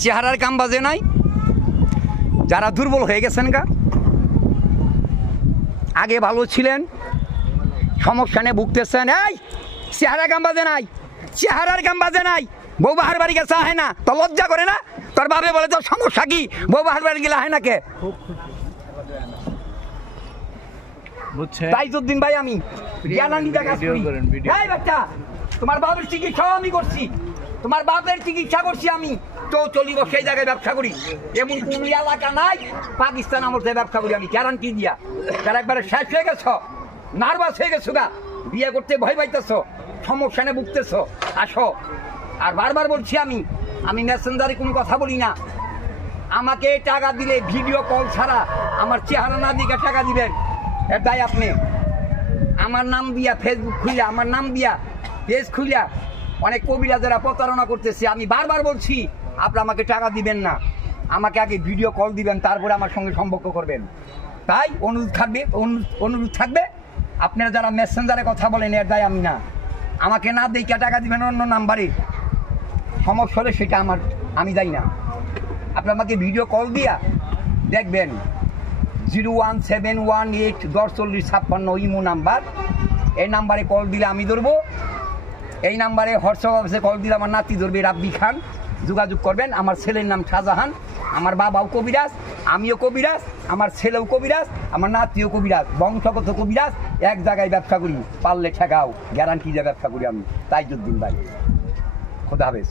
চেহারার কাম বাজে নাই, যারা দুর্বল হয়ে গেছেন গা, আগে ভালো ছিলেন, সমস্যা নিয়ে ভুগতেছেন, এই চেহারা কাম বাজে নাই, চেহারার কাম বাজে নাই। বউ বাহার বাড়ি গেছে হয় না, তো লজ্জা করে না? তোর বাবে বলে তোর সমস্যা কি? বউ বাহার বাড়ি গেলে হয় না কে? তাইজউদ্দিন ভাই, আমি বাচ্চা তোমার বাপের চিকিৎসাও আমি করছি, তোমার বাপের চিকিৎসা করছি আমি। ৪৪ বছর এই জায়গায় ব্যবসা করি, এমন কোন এলাকা নাই পাকিস্তান আমার ব্যবসা করি আমি গ্যারান্টি দিয়া। তারা একবারে শেষ হয়ে গেছ, নার্ভাস হয়ে গেছো গা, বিয়ে করতে ভয় পাইতেছ, সমস্যা নিয়ে ভুগতেছ, আসো। আর বারবার বলছি আমি মেসেঞ্জারে কোনো কথা বলি না। আমাকে টাকা দিলে ভিডিও কল ছাড়া আমার চেহারা না দিকে টাকা দিবেন। তাই আপনি আমার নাম দিয়া ফেসবুক খুলিয়া, আমার নাম দিয়া পেজ খুলিয়া অনেক কবিরাজেরা প্রতারণা করতেছে। আমি বারবার বলছি আপনি আমাকে টাকা দিবেন না, আমাকে আগে ভিডিও কল দিবেন, তারপরে আমার সঙ্গে সম্পর্ক করবেন। তাই অনুরোধ থাকবে আপনারা যারা মেসেঞ্জারে কথা বলেন, এর দায় আমি না। আমাকে না দেখে টাকা দিবেন অন্য নাম্বারে, সমস্যা হলে সেটা আমি যাই না। আপনি আমাকে ভিডিও কল দিয়া দেখবেন 01718 ইমো নাম্বার, এই নাম্বারে কল দিলে আমি ধরবো। এই নাম্বারে হোয়াটসঅ্যাপ অফিসে কল দিলে আমার নাতি ধরবে রাব্বি খান, যোগাযোগ করবেন। আমার ছেলের নাম শাহজাহান, আমার বাবাও কবিরাজ, আমিও কবিরাজ, আমার ছেলেও কবিরাজ, আমার নাতিও কবিরাজ, বংশগত কবিরাজ। এক জায়গায় ব্যবসা করি, পারলে ঠেকাও, গ্যারান্টি দিয়ে ব্যবসা করি আমি। তাইজউদ্দিন ভাই, খোদা হাফেজ।